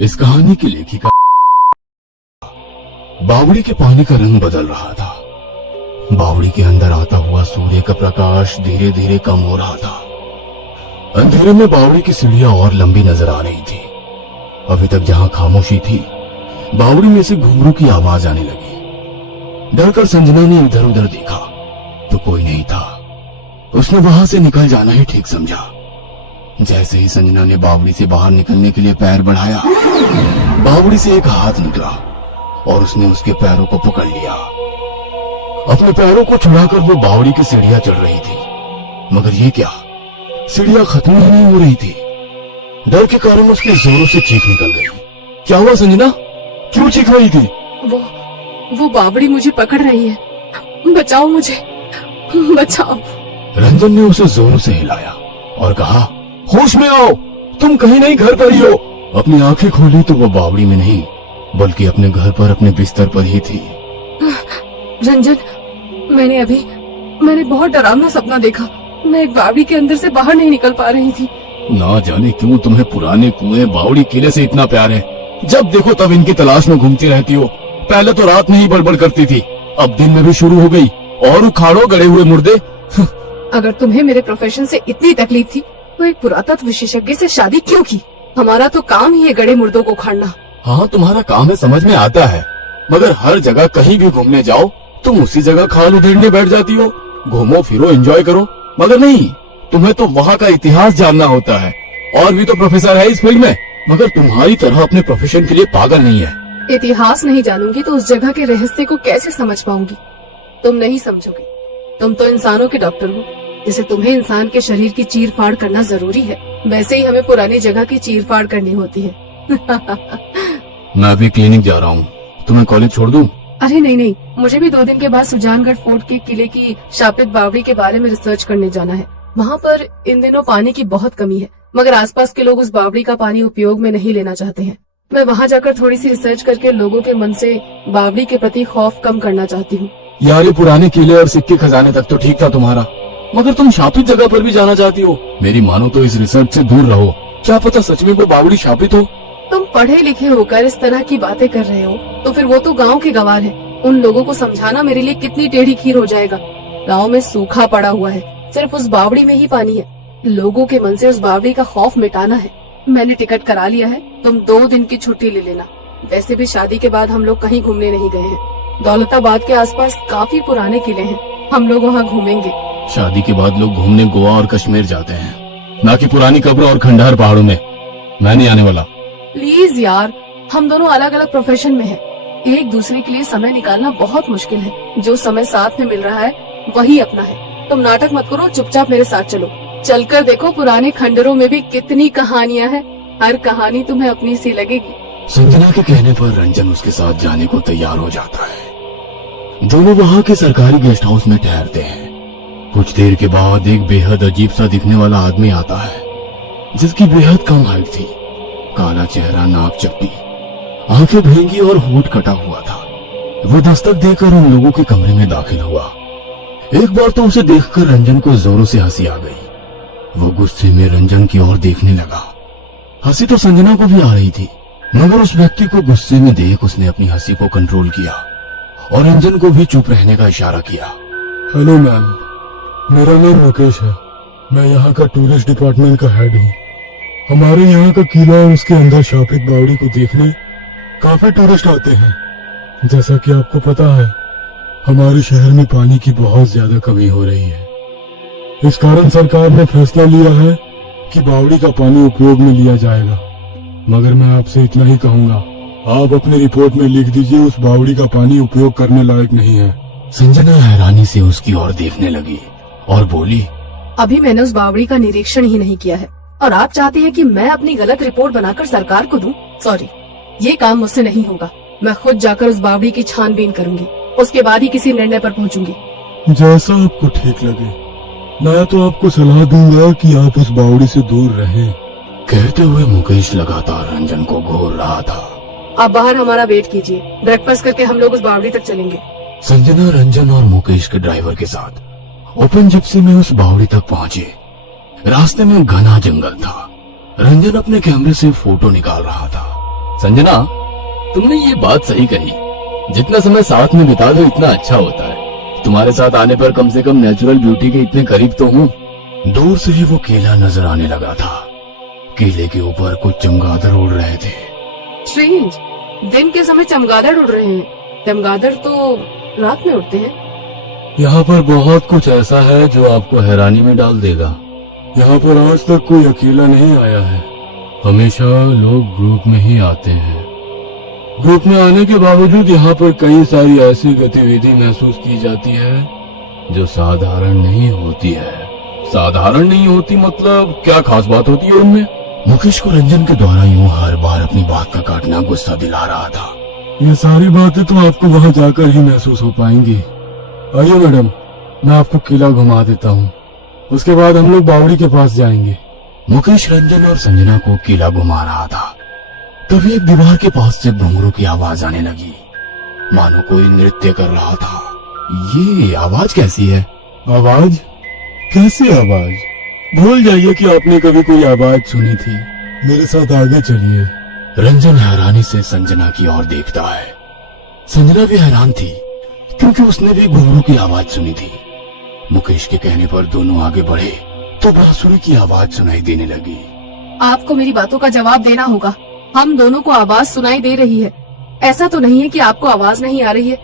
इस कहानी की लेखिका बावड़ी के पानी का रंग बदल रहा था। बावड़ी के अंदर आता हुआ सूर्य का प्रकाश धीरे धीरे कम हो रहा था। अंधेरे में बावड़ी की सीढ़ियां और लंबी नजर आ रही थी। अभी तक जहां खामोशी थी, बावड़ी में से घुंघरू की आवाज आने लगी। डरकर संजना ने इधर उधर देखा तो कोई नहीं था। उसने वहां से निकल जाना ही ठीक समझा। जैसे ही संजना ने बावड़ी से बाहर निकलने के लिए पैर बढ़ाया, बावड़ी से एक हाथ निकला और उसने उसके पैरों को पकड़ लिया। अपने पैरों को छुड़ाकर वो बावड़ी की सीढ़ियां चढ़ रही थी, मगर ये क्या, सीढ़ियां खत्म ही नहीं हो रही थी। डर के कारण उसके जोरों से चीख निकल गई। क्या हुआ संजना, क्यों चीख रही थी? वो बावड़ी मुझे पकड़ रही है, बचाओ मुझे, बचाओ। रंजन ने उसे जोरों से हिलाया और कहा, होश में आओ, तुम कहीं नहीं घर पर ही हो। अपनी आंखें खोली तो वो बावड़ी में नहीं बल्कि अपने घर पर अपने बिस्तर पर ही थी। रंजन, मैंने बहुत डरावना सपना देखा। मैं एक बावड़ी के अंदर से बाहर नहीं निकल पा रही थी। ना जाने क्यों तुम्हें पुराने कुएं बावड़ी किले से इतना प्यार है। जब देखो तब इनकी तलाश में घूमती रहती हो। पहले तो रात में ही बड़बड़ करती थी, अब दिन में भी शुरू हो गई। और उखाड़ो गड़े हुए मुर्दे। अगर तुम्हें मेरे प्रोफेशन से इतनी तकलीफ थी तो एक पुरातत्व विशेषज्ञ से शादी क्यों की? हमारा तो काम ही है गड़े मुर्दों को उखाड़ना। हाँ, तुम्हारा काम है, समझ में आता है, मगर हर जगह कहीं भी घूमने जाओ तुम उसी जगह खाल उधेड़ने बैठ जाती हो। घूमो फिरो, एंजॉय करो, मगर नहीं, तुम्हें तो वहाँ का इतिहास जानना होता है। और भी तो प्रोफेसर है इस फील्ड में, मगर तुम्हारी तरह अपने प्रोफेशन के लिए पागल नहीं है। इतिहास नहीं जानूंगी तो उस जगह के रहस्य को कैसे समझ पाऊंगी? तुम नहीं समझोगे। तुम तो इंसानों के डॉक्टर हो। जैसे तुम्हें इंसान के शरीर की चीर फाड़ करना जरूरी है, वैसे ही हमें पुरानी जगह की चीर फाड़ करनी होती है। मैं अभी क्लिनिक जा रहा हूँ, तुम्हें कॉलेज छोड़ दूँ? अरे नहीं, मुझे भी 2 दिन के बाद सुजानगढ़ फोर्ट के किले की शापित बावड़ी के बारे में रिसर्च करने जाना है। वहाँ पर इन दिनों पानी की बहुत कमी है, मगर आसपास के लोग उस बावड़ी का पानी उपयोग में नहीं लेना चाहते हैं। मैं वहाँ जाकर थोड़ी सी रिसर्च करके लोगों के मन से बावड़ी के प्रति खौफ कम करना चाहती हूँ। यार, ये पुराने किले और सिक्के खजाने तक तो ठीक था तुम्हारा, मगर तुम शापित जगह पर भी जाना चाहती हो। मेरी मानो तो इस रिसर्च से दूर रहो। क्या पता सच में वो बावड़ी शापित हो। तुम पढ़े लिखे होकर इस तरह की बातें कर रहे हो तो फिर वो तो गांव के गंवार हैं। उन लोगों को समझाना मेरे लिए कितनी टेढ़ी खीर हो जाएगा। गांव में सूखा पड़ा हुआ है, सिर्फ उस बावड़ी में ही पानी है। लोगों के मन से उस बावड़ी का खौफ मिटाना है। मैंने टिकट करा लिया है, तुम 2 दिन की छुट्टी ले लेना। वैसे भी शादी के बाद हम लोग कहीं घूमने नहीं गए हैं। दौलताबाद के आसपास काफी पुराने किले हैं, हम लोग वहाँ घूमेंगे। शादी के बाद लोग घूमने गोवा और कश्मीर जाते हैं, ना कि पुरानी कब्र और खंडहर पहाड़ों में। मैं नहीं आने वाला। प्लीज यार, हम दोनों अलग अलग प्रोफेशन में हैं। एक दूसरे के लिए समय निकालना बहुत मुश्किल है। जो समय साथ में मिल रहा है वही अपना है। तुम नाटक मत करो, चुपचाप मेरे साथ चलो। चलकर देखो पुराने खंडहरों में भी कितनी कहानियाँ हैं। हर कहानी तुम्हें अपनी सी लगेगी। संजना के कहने पर रंजन उसके साथ जाने को तैयार हो जाता है। दोनों वहाँ के सरकारी गेस्ट हाउस में ठहरते हैं। कुछ देर के बाद एक बेहद अजीब सा दिखने वाला आदमी आता है, जिसकी बेहद कम हाइट थी। काला चेहरा, नाक चपटी, आंखें भींगी और होंठ कटा हुआ था। वो दस्तक देकर उन लोगों के कमरे में दाखिल हुआ। एक बार तो उसे देखकर रंजन को जोरों से हंसी आ गई। वो गुस्से में रंजन की ओर देखने लगा। हंसी तो संजना को भी आ रही थी, मगर उस व्यक्ति को गुस्से में देख उसने अपनी हंसी को कंट्रोल किया और रंजन को भी चुप रहने का इशारा किया। हेलो मैम, मेरा नाम मुकेश है। मैं यहाँ का टूरिस्ट डिपार्टमेंट का हेड हूँ। हमारे यहाँ का किला और उसके अंदर शापित बावड़ी को देखने काफी टूरिस्ट आते हैं। जैसा कि आपको पता है, हमारे शहर में पानी की बहुत ज्यादा कमी हो रही है। इस कारण सरकार ने फैसला लिया है कि बावड़ी का पानी उपयोग में लिया जाएगा। मगर मैं आपसे इतना ही कहूँगा, आप अपनी रिपोर्ट में लिख दीजिए उस बावड़ी का पानी उपयोग करने लायक नहीं है। संजना हैरानी से उसकी ओर देखने लगी और बोली, अभी मैंने उस बावड़ी का निरीक्षण ही नहीं किया है और आप चाहते हैं कि मैं अपनी गलत रिपोर्ट बनाकर सरकार को दूं? सॉरी, ये काम मुझसे नहीं होगा। मैं खुद जाकर उस बावड़ी की छानबीन करूंगी, उसके बाद ही किसी निर्णय पर पहुंचूंगी। जैसा आपको ठीक लगे। मैं तो आपको सलाह दूंगा कि आप उस बावड़ी से दूर रहें। कहते हुए मुकेश लगातार रंजन को घूर रहा था। आप बाहर हमारा वेट कीजिए, ब्रेकफास्ट करके हम लोग उस बावड़ी तक चलेंगे। संजना रंजन और मुकेश के ड्राइवर के साथ ओपन जिप्सी में उस बावड़ी तक पहुंचे। रास्ते में घना जंगल था। रंजन अपने कैमरे से फोटो निकाल रहा था। संजना, तुमने ये बात सही कही। जितना समय साथ में बिता दो इतना अच्छा होता है। तुम्हारे साथ आने पर कम से कम नेचुरल ब्यूटी के इतने करीब तो हूँ। दूर से ही वो केला नजर आने लगा था। केले के ऊपर कुछ चमगादड़ उड़ रहे थे। स्ट्रेंज, दिन के समय चमगादड़ उड़ रहे हैं। चमगादड़ तो रात में उड़ते हैं। यहाँ पर बहुत कुछ ऐसा है जो आपको हैरानी में डाल देगा। यहाँ पर आज तक कोई अकेला नहीं आया है। हमेशा लोग ग्रुप में ही आते हैं। ग्रुप में आने के बावजूद यहाँ पर कई सारी ऐसी गतिविधि महसूस की जाती है जो साधारण नहीं होती है। साधारण नहीं होती मतलब क्या खास बात होती है उनमें? मुकेश को रंजन के द्वारा यूं हर बार अपनी बात का काटना गुस्सा दिला रहा था। ये सारी बातें तो आपको वहाँ जाकर ही महसूस हो पाएंगी। आइए मैडम, मैं आपको किला घुमा देता हूँ। उसके बाद हम लोग बावड़ी के पास जाएंगे। मुकेश रंजन और संजना को किला घुमा रहा था। तभी एक दीवार के पास से घुंघरू की आवाज आने लगी, मानो कोई नृत्य कर रहा था। ये आवाज कैसी है? आवाज? कैसी आवाज? भूल जाइए कि आपने कभी कोई आवाज सुनी थी। मेरे साथ आगे चलिए। रंजन हैरानी से संजना की ओर देखता है। संजना भी हैरान थी क्योंकि उसने भी घुंघरू की आवाज सुनी थी। मुकेश के कहने पर दोनों आगे बढ़े तो बांसुरी की आवाज सुनाई देने लगी। आपको मेरी बातों का जवाब देना होगा। हम दोनों को आवाज सुनाई दे रही है। ऐसा तो नहीं है कि आपको आवाज नहीं आ रही है।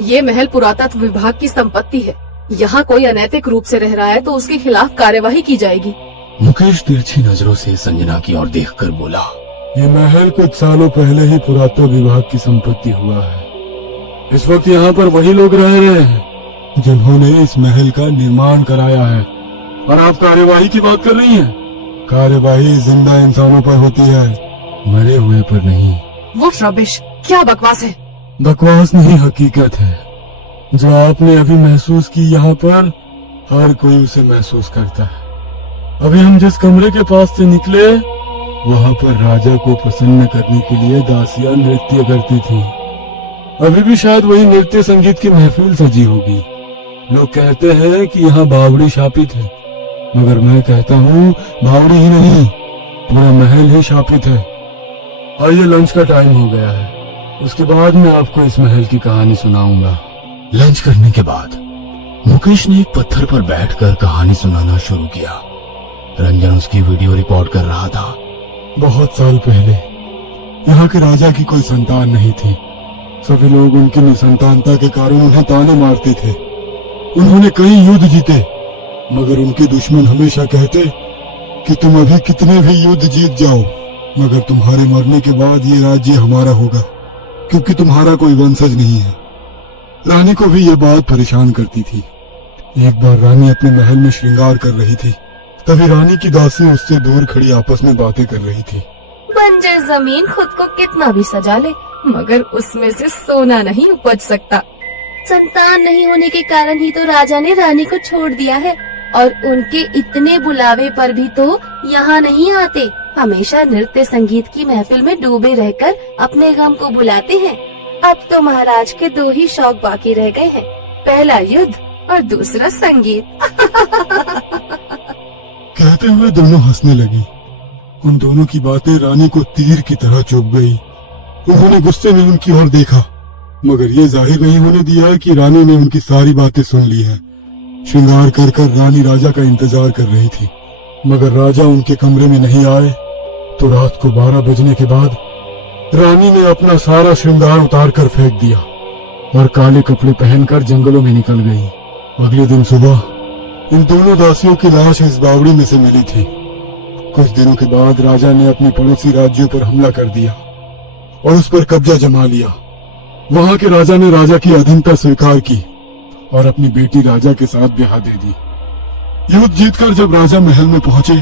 ये महल पुरातत्व विभाग की संपत्ति है। यहाँ कोई अनैतिक रूप से रह रहा है तो उसके खिलाफ कार्यवाही की जाएगी। मुकेश तिरछी नजरों से संजना की ओर देखकर बोला, ये महल कुछ सालों पहले ही पुरातत्व विभाग की संपत्ति हुआ है। इस वक्त यहाँ पर वही लोग रह रहे हैं जिन्होंने इस महल का निर्माण कराया है। और आप कार्यवाही की बात कर रही हैं? कार्यवाही जिंदा इंसानों पर होती है, मरे हुए पर नहीं। वो रबिश, क्या बकवास है? बकवास नहीं, हकीकत है। जो आपने अभी महसूस की यहाँ पर हर कोई उसे महसूस करता है। अभी हम जिस कमरे के पास से निकले वहाँ पर राजा को प्रसन्न करने के लिए दासियां नृत्य करती थी। अभी भी शायद वही नृत्य संगीत की महफिल सजी होगी। लोग कहते हैं कि यहाँ बावड़ी शापित है, मगर मैं कहता हूँ बावड़ी ही नहीं, पूरा महल ही शापित है। आइए, लंच का टाइम हो गया है। उसके बाद मैं आपको इस महल की कहानी सुनाऊंगा। लंच करने के बाद मुकेश ने एक पत्थर पर बैठकर कहानी सुनाना शुरू किया। रंजन उसकी वीडियो रिकॉर्ड कर रहा था। बहुत साल पहले यहाँ के राजा की कोई संतान नहीं थी। सभी लोग उनकी निसंतानता के कारण उन्हें ताने मारते थे। उन्होंने कई युद्ध जीते, मगर उनके दुश्मन हमेशा कहते कि तुम अभी कितने भी युद्ध जीत जाओ, मगर तुम्हारे मरने के बाद ये राज्य हमारा होगा, क्योंकि तुम्हारा कोई वंशज नहीं है। रानी को भी ये बात परेशान करती थी। एक बार रानी अपने महल में श्रृंगार कर रही थी, तभी रानी की दासी उससे दूर खड़ी आपस में बातें कर रही थी। बंजर जमीन खुद को कितना भी सजा ले, मगर उसमें से सोना नहीं उपज सकता। संतान नहीं होने के कारण ही तो राजा ने रानी को छोड़ दिया है, और उनके इतने बुलावे पर भी तो यहाँ नहीं आते। हमेशा नृत्य संगीत की महफिल में डूबे रहकर अपने गम को बुलाते हैं। अब तो महाराज के दो ही शौक बाकी रह गए हैं, पहला युद्ध और दूसरा संगीत। कहते हुए दोनों हंसने लगी। उन दोनों की बातें रानी को तीर की तरह चुभ गई। उन्होंने गुस्से में उनकी ओर देखा, मगर ये जाहिर नहीं होने दिया कि रानी ने उनकी सारी बातें सुन ली है। श्रृंगार कर कर रानी राजा का इंतजार कर रही थी, मगर राजा उनके कमरे में नहीं आए। तो रात को 12 बजने के बाद रानी ने अपना सारा श्रृंगार उतार कर फेंक दिया और काले कपड़े पहनकर जंगलों में निकल गई। अगले दिन सुबह इन दोनों दासियों की लाश इस बावड़ी में से मिली थी। कुछ दिनों के बाद राजा ने अपने पड़ोसी राज्यों पर हमला कर दिया और उस पर कब्जा जमा लिया। वहां के राजा ने राजा की अधीनता स्वीकार की और अपनी बेटी राजा के साथ ब्याह दे दी। युद्ध जीतकर जब राजा महल में पहुंचे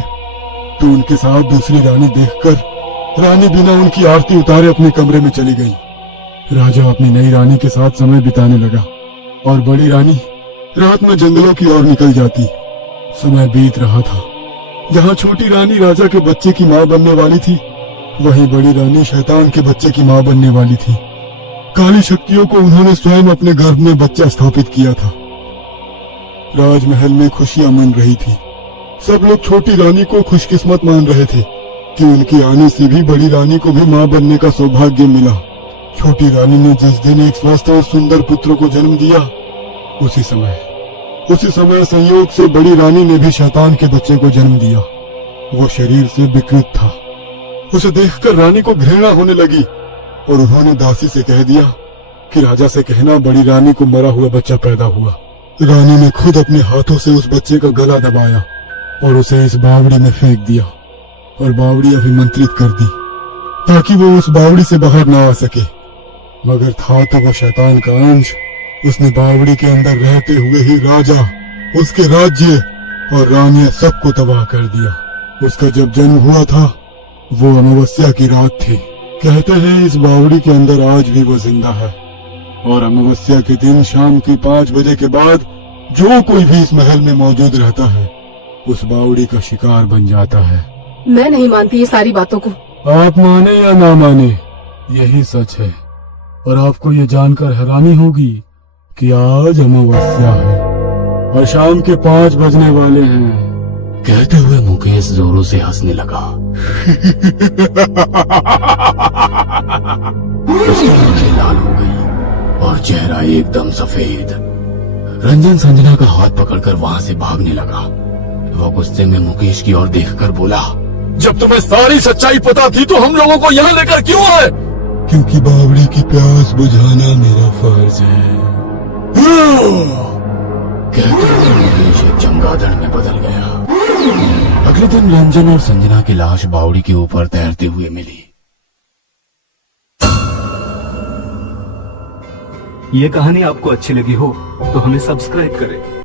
तो उनके साथ दूसरी रानी देखकर रानी बिना उनकी आरती उतारे अपने कमरे में चली गई। राजा अपनी नई रानी के साथ समय बिताने लगा और बड़ी रानी रात में जंगलों की ओर निकल जाती। समय बीत रहा था। जहाँ छोटी रानी राजा के बच्चे की माँ बनने वाली थी, वहीं बड़ी रानी शैतान के बच्चे की माँ बनने वाली थी। काली शक्तियों को उन्होंने स्वयं अपने गर्भ में बच्चा स्थापित किया था। राजमहल में खुशियां मन रही थी। सब लोग छोटी रानी को खुशकिस्मत मान रहे थे। कि उनके आने से भी बड़ी रानी को भी माँ बनने का सौभाग्य मिला। छोटी रानी ने जिस दिन एक स्वस्थ और सुंदर पुत्र को जन्म दिया, उसी समय संयोग से बड़ी रानी ने भी शैतान के बच्चे को जन्म दिया। वो शरीर से विकृत था। उसे देखकर रानी को घृणा होने लगी और उन्होंने दासी से कह दिया कि राजा से कहना बड़ी रानी को मरा हुआ बच्चा पैदा हुआ। रानी ने खुद अपने हाथों से उस बच्चे का गला दबाया और उसे इस बावड़ी में फेंक दिया और बावड़ी अभिमंत्रित कर दी ताकि वो उस बावड़ी से बाहर ना आ सके। मगर था तो वो शैतान का अंश। उसने बावड़ी के अंदर रहते हुए ही राजा, उसके राज्य और रानियां सबको तबाह कर दिया। उसका जब जन्म हुआ था वो अमावस्या की रात थी। कहते हैं इस बावड़ी के अंदर आज भी वो जिंदा है और अमावस्या के दिन शाम की 5 बजे के बाद जो कोई भी इस महल में मौजूद रहता है उस बावड़ी का शिकार बन जाता है। मैं नहीं मानती ये सारी बातों को। आप माने या ना माने, यही सच है। और आपको ये जानकर हैरानी होगी कि आज अमावस्या है और शाम के 5 बजने वाले हैं। कहते हुए मुकेश जोरों से हंसने लगा। उसकी आंखें लाल हो गई और चेहरा एकदम सफेद। रंजन संजना का हाथ पकड़कर वहां से भागने लगा। वो गुस्से में मुकेश की ओर देखकर बोला, जब तुम्हें सारी सच्चाई पता थी तो हम लोगों को यहाँ लेकर क्यों आए? क्योंकि बावड़ी की प्यास बुझाना मेरा फर्ज है। कहते हुए मुकेश एक चमगादड़ में बदल गया। अगले दिन रंजन और संजना की लाश बावड़ी के ऊपर तैरते हुए मिली। ये कहानी आपको अच्छी लगी हो तो हमें सब्सक्राइब करें